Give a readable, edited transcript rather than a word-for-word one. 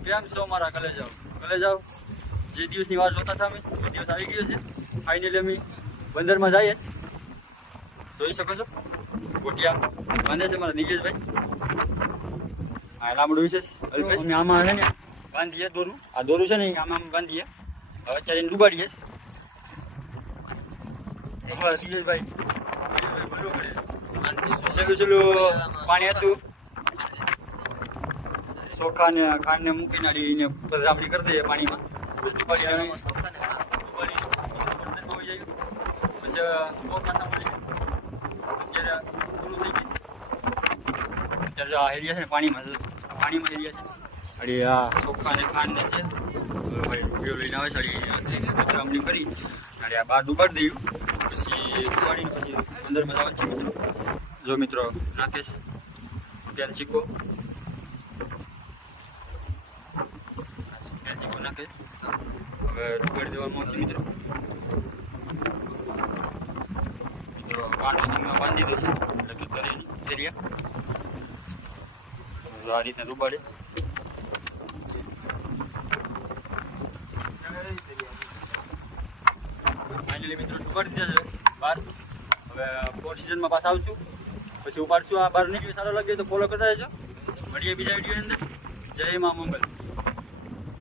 કેમ છો મારા કલેજાઓ જે દિવસની વાર જોતા હતા અમે એ દિવસ આવી ગયો છે ફાઇનલી અમે બંદરમાં જઈએ જોઈ શકો છો ગોટિયા બાંધે છે મારા દિગેશભાઈ હા લાંબડું વિશેષ અલ્પેશ અમે આમાં છે ને બાંધીએ દોરું આ દોરું છે ને આમાં બાંધીએ હવે અત્યારે એને ડૂબાડીએ અમારા દિગેશભાઈ છેલ્લું પાણી હતું ચોખા ને ખાંડ ને મૂકીને એને પધરામણી કરી દઈએ પાણીમાં અત્યારે પૂરું થઈ ગયું અત્યારે આ એરિયા છે ને પાણીમાં એરિયા છે અરે આ ચોખા ને ખાંડ ને છે ભાઈ રૂપિયો લઈને આવે છે પધરામણી કરી અરે આ બહાર ડૂબાડી દઉં પછી ડૂબાડીને પછી અંદરમાં જવાનું છે મિત્રો જો મિત્રો નાખીશ ત્યાં ચીકો નાખે હવે ડૂબાડી દેવામાં આવશે મિત્રો બાંધી દો છું એટલે એરિયા આ રીતના ડૂબાડે ફાઇનલી મિત્રો ડૂબાડી દીધા છે બહાર હવે 4 સિઝનમાં પાછા આવશું પછી ઉપાડશું આ બહાર નીકળી સારો લાગે તો ફોલો કરતા રહેજો મળીએ બીજા વિડીયોની અંદર જય મા મંગલ